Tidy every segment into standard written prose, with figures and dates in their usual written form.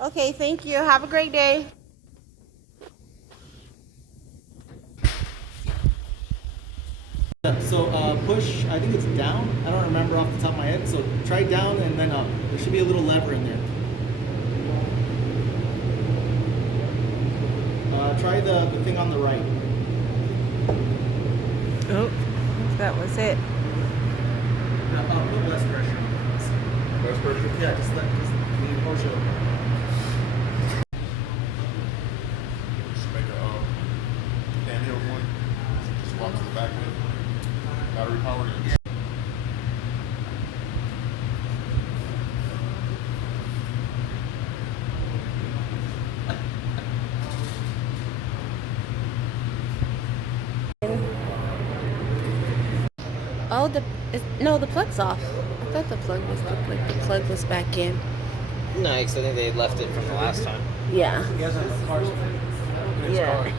Okay, thank you. Have a great day. So push, I think it's down. I don't remember off the top of my head. So try down and then up. There should be a little lever in there. Try the thing on the right. Oh, that was it. Put less pressure. Less pressure? Yeah, just leave push it. Just make a handheld one. Just walk to the back with it. Battery powered. Oh, no, the plug's off. I thought the plug was back in. No, because I think they left it from the last time. Yeah. You guys have a car. Yeah.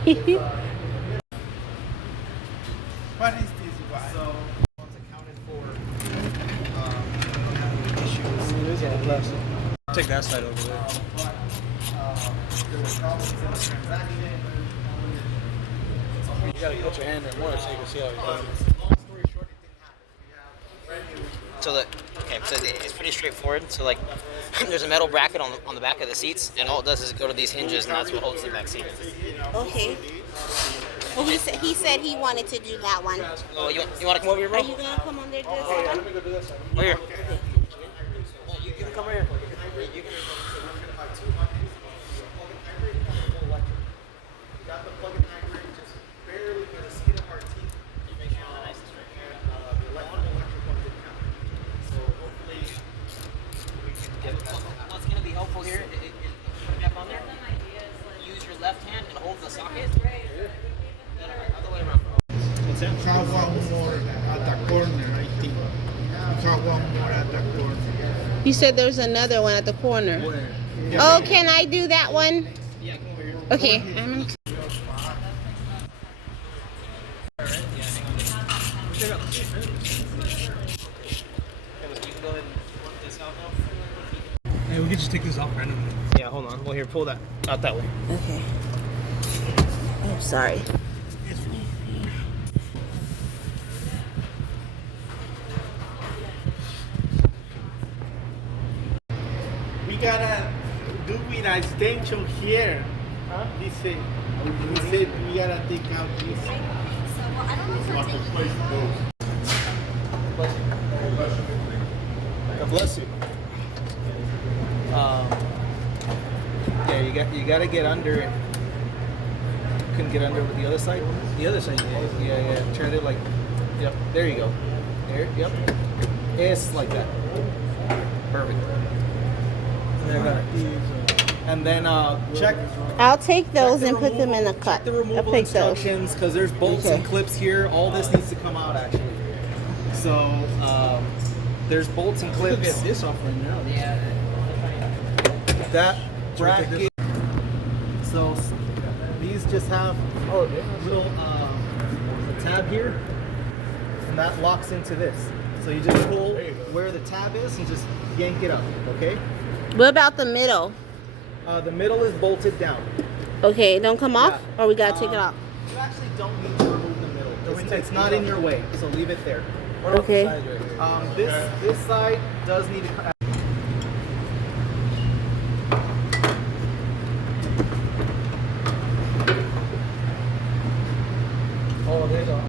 What is this one? So it's accounted for. Don't have any issues. Yeah, left. Take that side over there. There were problems in the transaction. You gotta put your hand in more so you can see how he's doing. Long story short, it didn't happen. We have brand new. So it's pretty straightforward. So like, there's a metal bracket on the back of the seats, and all it does is go to these hinges, and that's what holds the back seat. Okay. Well, he said he wanted to do that one. Oh, you want to come over here, bro? Are you gonna come on there to this one? Over here. Well, you can come over here. You can. Got the plug-in hybrid, just barely by the skin of our teeth. You make sure it's nice and straight. The electric one didn't count. So hopefully we can get that. What's going to be helpful here is back on there. Use your left hand and hold the socket. Other way around. What's that? You have one more at the corner, I think. You have one more at the corner. You said there's another one at the corner. Oh, can I do that one? Yeah, come over here. Okay. Hey, we could just take this off randomly. Yeah, hold on. Well, here, pull that out that way. Okay. Oh, sorry. We gotta do with an extension here. He said we gotta take out this. Lock in place those. God bless you. Yeah, you gotta get under it. Couldn't get under with the other side. The other side, Yeah. Try to like. Yep. There you go. There. Yep. It's like that. Perfect. And then check. I'll take those check and the put them in a removal- cut. Check the I'll removal take those. instructions because there's bolts and Okay. clips here. All this needs to come out actually. So there's bolts and We'll get clips. this off right now. Yeah. That Should we take this? bracket. So these just have little a tab here, and that locks into this. So you just pull where the tab is and just yank it up. Okay. What about the middle? The middle is bolted down. Okay, don't come off, Yeah. or we gotta take it off. You actually don't need to remove the middle. It's not in your way, so leave it there. Okay. This side does need to. Oh, there's a.